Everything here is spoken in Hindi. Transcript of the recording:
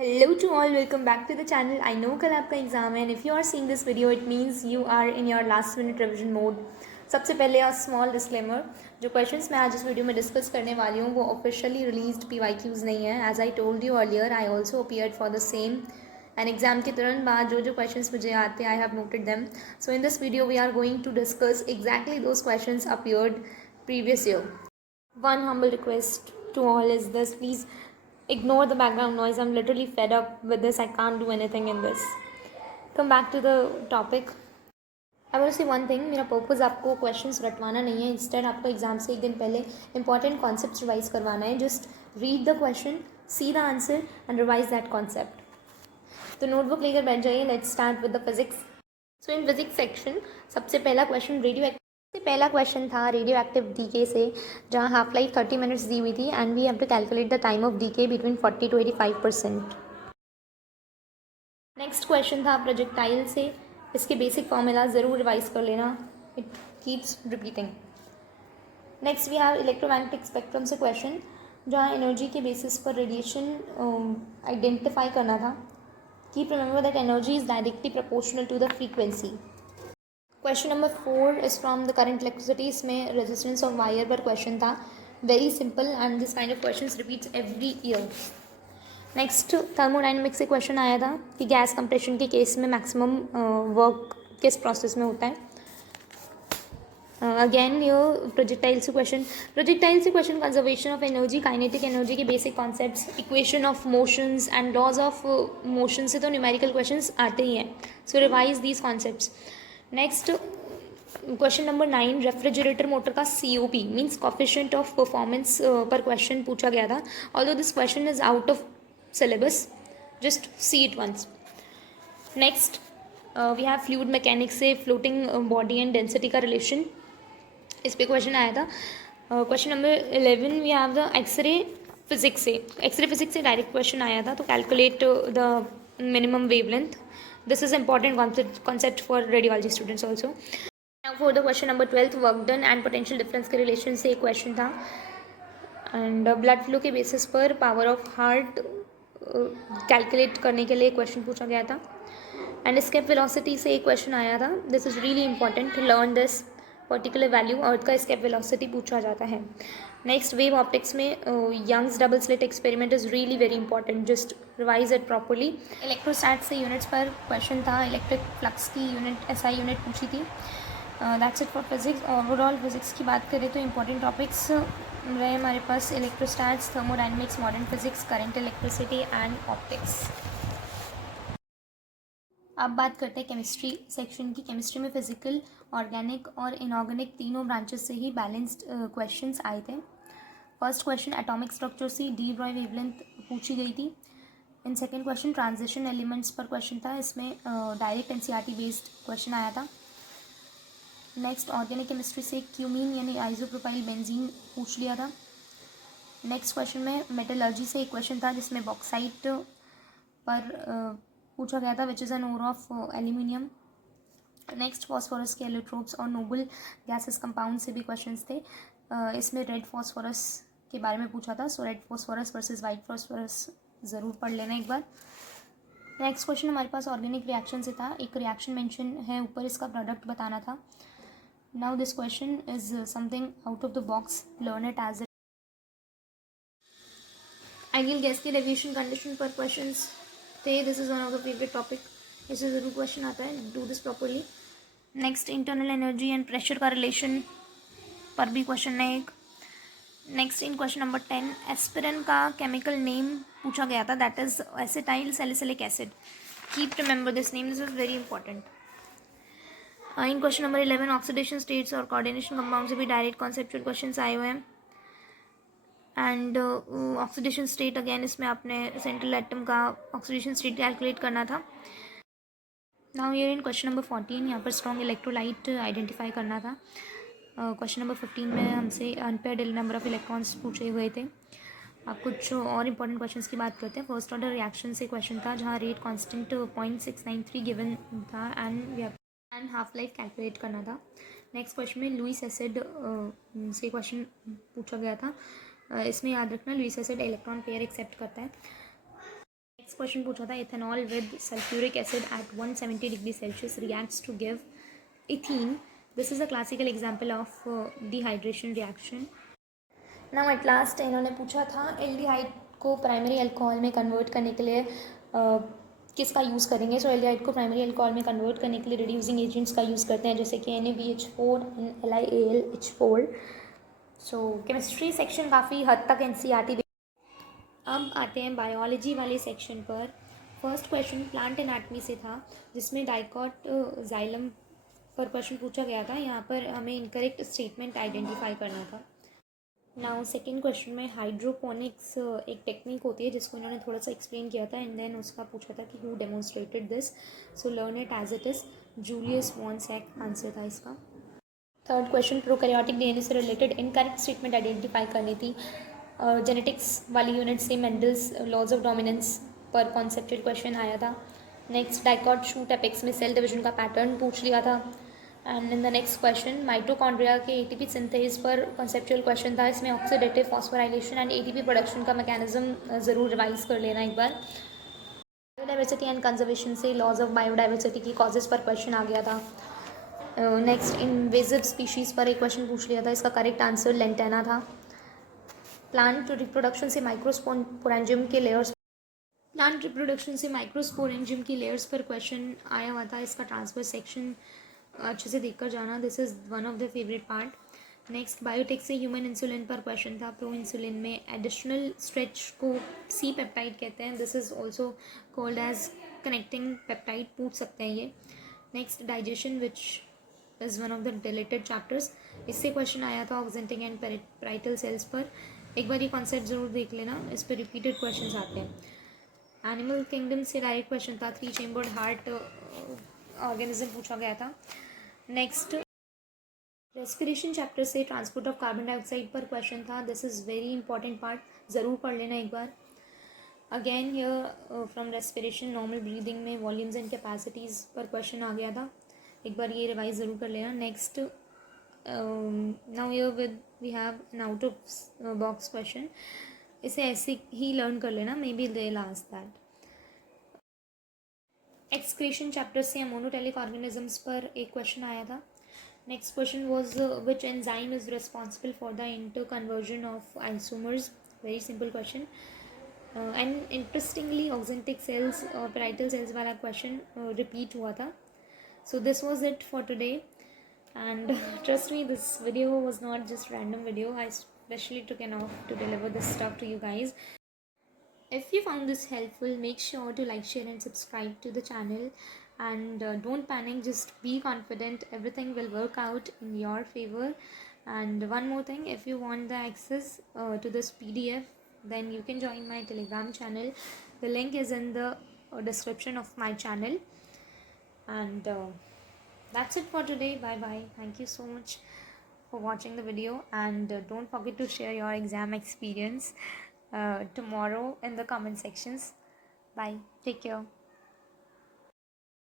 Hello to all, welcome back to the channel. I know कल आपका एग्ज़ाम है and if you are seeing this video it means you are in your last minute revision mode. सबसे पहले a small disclaimer, जो questions मैं आज इस वीडियो में डिस्कस करने वाली हूँ वो officially released PYQs नहीं है. As I told you earlier, I also appeared for the same and exam के तुरंत बाद जो questions मुझे आते I have noted them. So in this video we are going to discuss exactly those questions appeared previous year. One humble request to all is this, please ignore the background noise. I'm literally fed up with this. I can't do anything in this. Come back to the topic. I want to say one thing, मेरा पर्पज़ आपको क्वेश्चंस रटवाना नहीं है. इंस्टेड आपको एग्जाम से एक दिन पहले इंपॉर्टेंट कॉन्सेप्ट्स रिवाइज करवाना है. Just read the question, see the answer and revise that concept. तो नोटबुक लेकर बैठ जाइए. Let's start with the physics. So in physics section सबसे पहला क्वेश्चन पहला क्वेश्चन था रेडियो एक्टिव डीके से, जहाँ हाफ लाइफ 30 मिनट्स दी हुई थी and we have to calculate the time of decay between 40 to 85%. Next question था प्रोजेक्टाइल से. इसके बेसिक फॉर्मूला ज़रूर रिवाइज कर लेना, it keeps repeating. Next we have electromagnetic spectrum से क्वेश्चन, जहाँ एनर्जी के बेसिस पर रेडिएशन आइडेंटिफाई करना था. Keep remember that energy is directly proportional to the frequency. Question number 4 is from the current electricity. इसमें रेजिस्टेंस ऑफ वायर पर क्वेश्चन था. Very simple and this kind of questions repeats every year. Next thermodynamics से क्वेश्चन आया था कि गैस कंप्रेशन के केस में मैक्सिमम वर्क किस प्रोसेस में होता है. अगेन ये प्रोजेक्टाइल से question conservation of energy, kinetic energy के basic concepts, equation of motions and laws of motion से तो न्यूमेरिकल क्वेश्चंस आते ही हैं. So revise these concepts. Next question number 9, refrigerator motor का COP means coefficient of performance पर क्वेश्चन पूछा गया था. Although this question is out of syllabus, just see it once. Next we have fluid mechanics से फ्लोटिंग बॉडी एंड डेंसिटी का रिलेशन, इस पे क्वेश्चन आया था. Question number 11 we have the x-ray physics से डायरेक्ट क्वेश्चन आया था. तो calculate the minimum wavelength. This is important concept for radiology students also. Now for the question number 12, work done and potential difference के relation से एक question था. And blood flow के basis पर power of heart calculate करने के लिए question पूछा गया था. And escape velocity से एक question आया था. This is really important to learn this particular value. Earth का escape velocity पूछा जाता है. नेक्स्ट वेव ऑप्टिक्स में Young's double slit experiment is really very important, just revise it properly. Electrostat से यूनिट्स पर क्वेश्चन था. इलेक्ट्रिक फ्लक्स की यूनिट SI यूनिट पूछी थी. That's it for physics. Overall physics की बात करें तो इंपॉर्टेंट टॉपिक्स रहे हमारे पास electrostats, thermodynamics, modern physics, current electricity and optics. अब बात करते हैं केमिस्ट्री सेक्शन की. केमिस्ट्री में फिजिकल, ऑर्गेनिक और इनऑर्गेनिक तीनों ब्रांचेस से ही बैलेंस्ड क्वेश्चंस आए थे. फर्स्ट क्वेश्चन एटॉमिक स्ट्रक्चर से डी ब्रॉय वेवलेंथ पूछी गई थी. In second question transition elements पर क्वेश्चन था. इसमें डायरेक्ट NCERT बेस्ड क्वेश्चन आया था. नेक्स्ट ऑर्गेनिक केमिस्ट्री से क्यूमीन यानी आइसोप्रोपाइल बेंजीन पूछ लिया था. नेक्स्ट क्वेश्चन में मेटलर्जी से एक क्वेश्चन था जिसमें बॉक्साइट पर पूछा गया था, which is an ore of aluminium. Next phosphorus के एलोट्रोप्स और नोबल गैसेस कंपाउंड से भी क्वेश्चंस थे. इसमें रेड फॉस्फोरस के बारे में पूछा था. So red phosphorus versus white phosphorus ज़रूर पढ़ लेना एक बार. नेक्स्ट क्वेश्चन हमारे पास ऑर्गेनिक रिएक्शन से था. एक रिएक्शन मेंशन है ऊपर, इसका प्रोडक्ट बताना था. Now this question is something out of the box, learn it as it. Ideal gas की डेविएशन कंडीशन पर क्वेश्चंस थे. This is one of the favourite topic, इससे ज़रूर क्वेश्चन आता है. Do this properly. Next internal energy and pressure का रिलेशन पर भी क्वेश्चन है एक. Next in question number 10 aspirin का केमिकल नेम पूछा गया था, that is acetyl salicylic acid. Keep remember this name, this is very important. In question number 11 oxidation states और कोऑर्डिनेशन कंपाउंड से भी डायरेक्ट कॉन्सेप्चुअल क्वेश्चन आए हुए हैं. एंड ऑक्सीडेशन स्टेट अगेन इसमें आपने सेंट्रल एटम का ऑक्सीडेशन स्टेट कैलकुलेट करना था. नाउ ये इन क्वेश्चन नंबर 14 यहाँ पर स्ट्रॉन्ग इलेक्ट्रोलाइट आइडेंटिफाई करना था. क्वेश्चन नंबर 15 में हमसे अनपेयर्ड नंबर ऑफ इलेक्ट्रॉन्स पूछे हुए थे. अब कुछ और इंपॉर्टेंट क्वेश्चंस की बात करते हैं. फर्स्ट ऑर्डर रिएक्शन से क्वेश्चन था जहाँ रेट कांस्टेंट 0.693 गिवन था एंड हाफ लाइफ कैलकुलेट करना था. नेक्स्ट क्वेश्चन में लुईस एसिड से क्वेश्चन पूछा गया था. इसमें याद रखना Lewis acid electron pair accept करता है. क्वेश्चन पूछा था, ethanol with sulphuric acid at 170 degree Celsius reacts to give ethene. This is a classical example of dehydration reaction. Now at last इन्होंने पूछा था एल्डिहाइड को प्राइमरी अल्कोहल में कन्वर्ट करने के लिए किसका यूज़ करेंगे. सो एल्डिहाइड को प्राइमरी अल्कोहल में कन्वर्ट करने के लिए रिड्यूसिंग एजेंट्स का यूज़ करते हैं, जैसे कि NaBH4 and LiAlH4. So chemistry section काफ़ी हद तक NCERT. अब आते हैं बायोलॉजी वाले सेक्शन पर. फर्स्ट क्वेश्चन प्लांट एनाटमी से था, जिसमें डाइकॉट जाइलम पर क्वेश्चन पूछा गया था. यहाँ पर हमें इनकरेक्ट स्टेटमेंट आइडेंटिफाई करना था. नाउ सेकेंड क्वेश्चन में हाइड्रोपोनिक्स एक टेक्निक होती है जिसको इन्होंने थोड़ा सा एक्सप्लेन किया था, एंड देन उसका पूछा था कि who demonstrated this. So learn it as it is. Julius von Sachs answer था इसका. थर्ड क्वेश्चन प्रोकैरियोटिक DNA से रिलेटेड इनकरेक्ट स्टेटमेंट आइडेंटिफाई करनी थी. जेनेटिक्स वाली यूनिट से मेंडल्स लॉज ऑफ डोमिनेंस पर कॉन्सेप्चुअल क्वेश्चन आया था. नेक्स्ट डाइकॉट शूट एपेक्स में सेल डिवीजन का पैटर्न पूछ लिया था. And in the next question mitochondria के ATP सिंथेस पर कॉन्सेप्चुअल क्वेश्चन था. इसमें oxidative phosphorylation and ATP production का मैकेनिज्म ज़रूर रिवाइज कर लेना एक बार. बायोडाइवर्सिटी एंड कंजर्वेशन से लॉज ऑफ बायोडाइवर्सिटी की कॉजेज पर क्वेश्चन आ गया था. नेक्स्ट इन्वेजिव स्पीशीज़ पर एक क्वेश्चन पूछ लिया था. इसका करेक्ट आंसर लेंटेना था. प्लांट रिप्रोडक्शन से माइक्रोस्पोरेंजियम के लेयर्स की लेयर्स पर क्वेश्चन आया हुआ था. इसका ट्रांसफर सेक्शन अच्छे से देखकर जाना. This is one of the favourite part. Next biotech से ह्यूमन इंसुलिन पर क्वेश्चन था. प्रो इंसुलिन में एडिशनल स्ट्रेच को सी पेप्टाइड कहते हैं. This is also called as connecting peptide पूछ सकते हैं ये. Next digestion which is one of the deleted chapters. इससे क्वेश्चन आया था ऑक्जेंटिक एंड पेराइटल सेल्स पर. एक बार ये कॉन्सेप्ट ज़रूर देख लेना, इस पर रिपीटेड क्वेश्चन आते हैं. एनिमल किंगडम से डायरेक्ट क्वेश्चन था. 3 चेम्बर्ड हार्ट ऑर्गेनिज्म पूछा गया था. नेक्स्ट रेस्पिरेशन चैप्टर से ट्रांसपोर्ट ऑफ कार्बन डाइऑक्साइड पर क्वेश्चन था. This is very important part, ज़रूर पढ़ लेना एक बार. Again here from respiration normal breathing में वॉल्यूम्स एंड कैपेसिटीज़ पर क्वेश्चन आ गया था. एक बार ये रिवाइज ज़रूर कर लेना. Next now here with we have an out of box question. इसे ऐसे ही लर्न कर लेना, may be they last that. Excretion chapter से मोनोटेलिक ऑर्गेनिजम्स पर एक क्वेश्चन आया था. Next question was which enzyme is responsible for the inter conversion of isomers. Very simple question. And interestingly oxyntic cells और पेराइटल सेल्स वाला क्वेश्चन रिपीट हुआ था. So this was it for today. And trust me, this video was not just random video. I specially took an off to deliver this stuff to you guys. If you found this helpful, make sure to like, share and subscribe to the channel. And don't panic, just be confident. Everything will work out in your favor. And one more thing, if you want the access to this PDF, then you can join my Telegram channel. The link is in the description of my channel. And that's it for today. Bye bye. Thank you so much for watching the video, and don't forget to share your exam experience tomorrow in the comment sections. Bye. Take care.